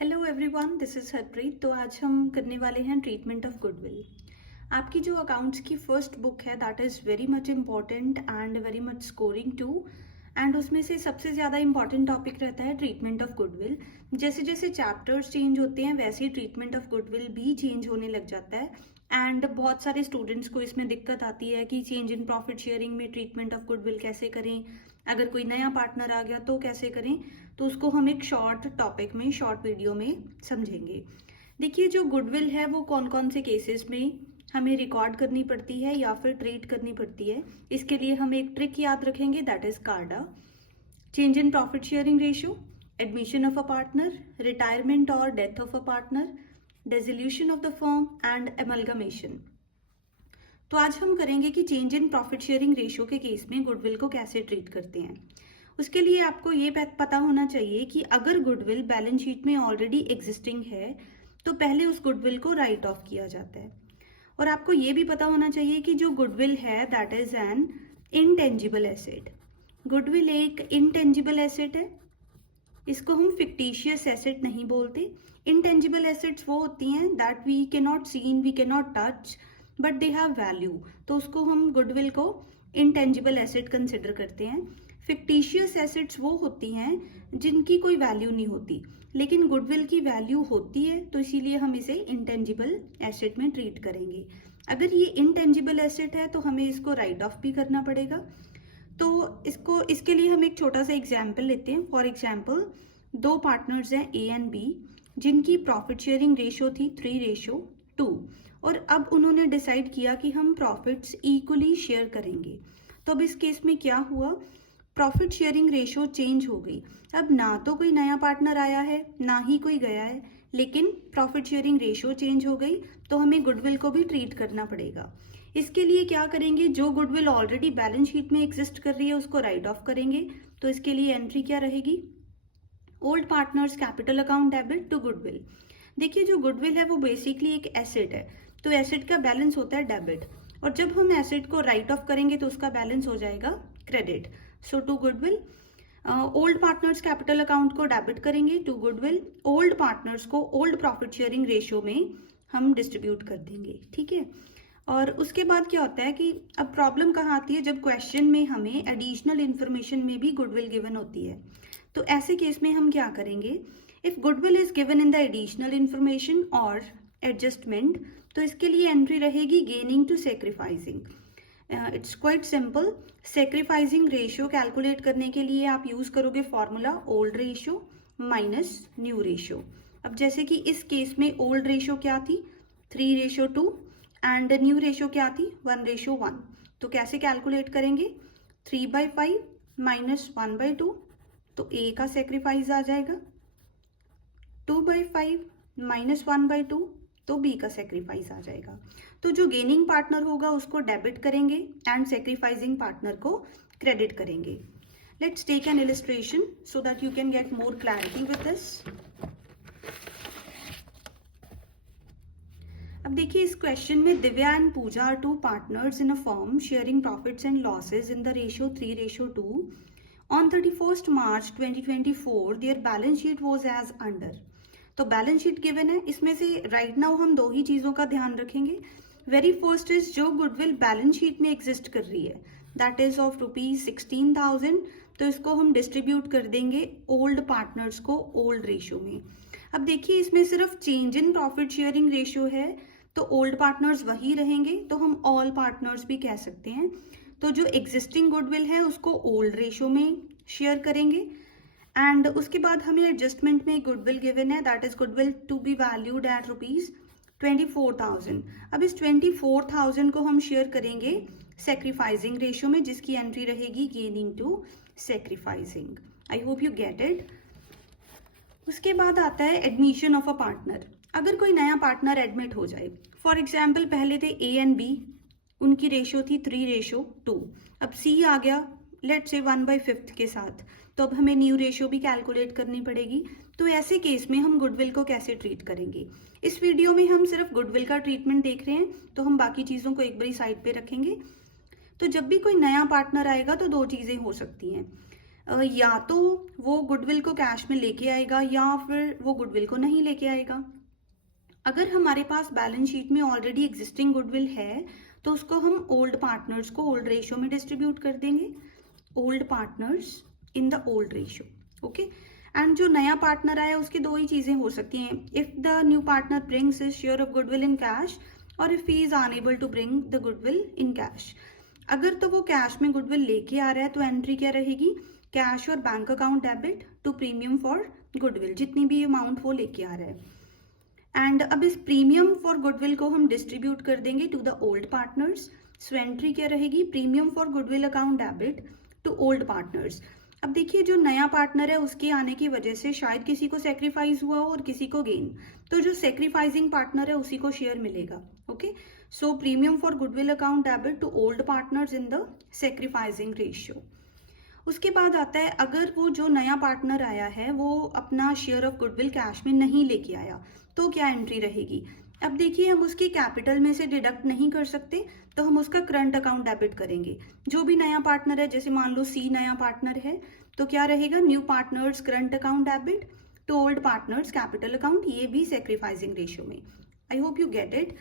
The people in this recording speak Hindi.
Hello everyone, this is Harpreet. तो आज हम करने वाले हैं ट्रीटमेंट ऑफ गुडविल। आपकी जो अकाउंट्स की फर्स्ट बुक है that is very much important and very much scoring too. And उसमें से सबसे ज़्यादा इम्पॉर्टेंट टॉपिक रहता है ट्रीटमेंट ऑफ गुडविल। जैसे जैसे चैप्टर्स चेंज होते हैं वैसे ही ट्रीटमेंट ऑफ गुडविल भी चेंज होने लग जाता है। एंड बहुत सारे स्टूडेंट्स को इसमें दिक्कत आती है कि चेंज इन प्रॉफिट शेयरिंग में ट्रीटमेंट ऑफ गुडविल कैसे करें, अगर कोई नया पार्टनर आ गया तो कैसे करें। तो उसको हम एक शॉर्ट टॉपिक में, शॉर्ट वीडियो में समझेंगे। देखिए, जो गुडविल है वो कौन कौन से केसेस में हमें रिकॉर्ड करनी पड़ती है या फिर ट्रीट करनी पड़ती है, इसके लिए हम एक ट्रिक याद रखेंगे, दैट इज कार्डा। Change in profit sharing ratio, admission of a partner, retirement और death of a partner, dissolution of the firm and amalgamation. तो आज हम करेंगे कि change in profit sharing ratio के केस में गुडविल को कैसे ट्रीट करते हैं। उसके लिए आपको ये पता होना चाहिए कि अगर गुडविल बैलेंस शीट में ऑलरेडी एग्जिस्टिंग है तो पहले उस गुडविल को राइट ऑफ किया जाता है। और आपको ये भी पता होना चाहिए कि जो गुडविल है that is an intangible asset. Goodwill एक इनटेंजिबल एसेट है, इसको हम फिक्टिशियस एसेट नहीं बोलते। इनटेंजिबल एसेट्स वो होती हैं that we can not seen, we can not touch, but they have value, तो उसको हम गुडविल को इनटेंजिबल एसेट कंसिडर करते हैं। फिक्टिशियस एसेट्स वो होती हैं जिनकी कोई वैल्यू नहीं होती, लेकिन गुडविल की वैल्यू होती है, तो इसीलिए हम इसे इंटेंजिबल एसेट में ट्रीट करेंगे। अगर ये इंटेंजिबल एसेट है तो हमें इसको राइट ऑफ भी करना पड़ेगा। तो इसके लिए हम एक छोटा सा एग्जाम्पल लेते हैं। फॉर एग्जाम्पल, दो पार्टनर्स हैं ए एंड बी जिनकी प्रॉफिट शेयरिंग रेशियो थी 3:2, और अब उन्होंने डिसाइड किया कि हम प्रॉफिट्स इक्वली शेयर करेंगे। तो अब इस केस में क्या हुआ, प्रॉफिट शेयरिंग रेशियो चेंज हो गई। अब ना तो कोई नया पार्टनर आया है ना ही कोई गया है, लेकिन प्रॉफिट शेयरिंग रेशियो चेंज हो गई, तो हमें गुडविल को भी ट्रीट करना पड़ेगा। इसके लिए क्या करेंगे, जो गुडविल ऑलरेडी बैलेंस शीट में एग्जिस्ट कर रही है उसको राइट ऑफ करेंगे। तो इसके लिए एंट्री क्या रहेगी, old partners capital account debit to goodwill. देखिए, जो गुडविल है वो बेसिकली एक एसेट है, तो एसेट का बैलेंस होता है डेबिट, और जब हम एसेट को राइट ऑफ करेंगे तो उसका बैलेंस हो जाएगा credit. So to goodwill, old partners capital account को डेबिट करेंगे टू गुडविल, ओल्ड पार्टनर्स को ओल्ड प्रॉफिट शेयरिंग रेशियो में हम डिस्ट्रीब्यूट कर देंगे, ठीक है। और उसके बाद क्या होता है कि अब प्रॉब्लम कहाँ आती है, जब क्वेश्चन में हमें एडिशनल इंफॉर्मेशन में भी गुडविल गिवन होती है। तो ऐसे केस में हम क्या करेंगे, if goodwill is given in the additional information और एडजस्टमेंट, तो इसके लिए एंट्री रहेगी gaining to sacrificing. It's quite simple. Sacrificing ratio calculate करने के लिए आप यूज करोगे formula old ratio minus new ratio. अब जैसे कि इस केस में ओल्ड रेशियो क्या थी 3:2 एंड न्यू रेशियो क्या थी 1:1। तो कैसे कैलकुलेट करेंगे, 3/5 माइनस 1/2, तो ए का सेक्रीफाइस आ जाएगा। 2/5 माइनस 1/2, तो बी का सेक्रीफाइस आ जाएगा। तो जो गेनिंग पार्टनर होगा उसको डेबिट करेंगे एंड सेक्रीफाइसिंग पार्टनर को क्रेडिट करेंगे। Let's take an illustration so that you can get more clarity with this. अब देखिए, इस क्वेश्चन में Divya and Pooja are two partners in a firm sharing profits and losses in the ratio 3:2। On 31st March 2024 their balance sheet was as under. तो बैलेंस शीट गिवन है, इसमें से राइट नाउ हम दो ही चीजों का ध्यान रखेंगे। वेरी फर्स्ट इज जो गुडविल बैलेंस शीट में एग्जिस्ट कर रही है दैट इज ऑफ ₹16,000, तो इसको हम डिस्ट्रीब्यूट कर देंगे ओल्ड पार्टनर्स को ओल्ड रेशियो में। अब देखिए, इसमें सिर्फ change in profit sharing ratio है, तो ओल्ड पार्टनर्स वही रहेंगे, तो हम ऑल पार्टनर्स भी कह सकते हैं। तो जो एग्जिस्टिंग गुडविल है उसको ओल्ड रेशियो में शेयर करेंगे। एंड उसके बाद हमें एडजस्टमेंट में गुडविल गिवन है that is goodwill to be valued at ₹24,000। अब इस 24,000 को हम शेयर करेंगे सेक्रीफाइसिंग रेशियो में, जिसकी एंट्री रहेगी gaining to sacrificing. I hope you get it. उसके बाद आता है एडमिशन ऑफ अ पार्टनर। अगर कोई नया पार्टनर एडमिट हो जाए, फॉर एग्जाम्पल पहले थे ए एंड बी, उनकी रेशियो थी 3:2, अब सी आ गया लेट से 1/5 के साथ, तो अब हमें न्यू रेशियो भी कैलकुलेट करनी पड़ेगी। तो ऐसे केस में हम गुडविल को कैसे ट्रीट करेंगे, इस वीडियो में हम सिर्फ गुडविल का ट्रीटमेंट देख रहे हैं, तो हम बाकी चीज़ों को एक बारी साइड पे रखेंगे। तो जब भी कोई नया पार्टनर आएगा तो दो चीज़ें हो सकती हैं, या तो वो गुडविल को कैश में लेके आएगा या फिर वो गुडविल को नहीं लेके आएगा। अगर हमारे पास बैलेंस शीट में ऑलरेडी एग्जिस्टिंग गुडविल है तो उसको हम ओल्ड पार्टनर्स को ओल्ड रेशियो में डिस्ट्रीब्यूट कर देंगे, old partners in the old ratio. Okay, and जो नया पार्टनर आया उसकी दो ही चीजें हो सकती हैं, if the new partner brings his share of goodwill in cash और if he is unable to bring the goodwill in cash. अगर तो वो कैश में गुडविल लेके आ रहा है तो एंट्री क्या रहेगी, कैश और bank account debit to premium for goodwill, जितनी भी अमाउंट वो लेके आ रहा है। एंड अब इस प्रीमियम फॉर गुडविल को हम डिस्ट्रीब्यूट कर देंगे to the old partners. So entry क्या रहेगी, premium for goodwill account debit to old partners. अब देखिए जो नया पार्टनर है उसके आने की वजह से शायद किसी को सेक्रीफाइस हुआ हो और किसी को गेन, तो जो सेक्रीफाइसिंग पार्टनर है उसी को शेयर मिलेगा। Okay, so premium for goodwill account debit to old partners in the sacrificing ratio. उसके बाद आता है अगर वो जो नया पार्टनर आया है वो अपना शेयर ऑफ गुडविल कैश में नहीं लेके आया तो क्या एंट्री रहेगी। अब देखिए हम उसकी कैपिटल में से डिडक्ट नहीं कर सकते तो हम उसका करंट अकाउंट डेबिट करेंगे। जो भी नया पार्टनर है, जैसे मान लो सी नया पार्टनर है, तो क्या रहेगा, new partners current account debit to old partners capital account, ये भी सेक्रीफाइसिंग रेशियो में। I hope you get it.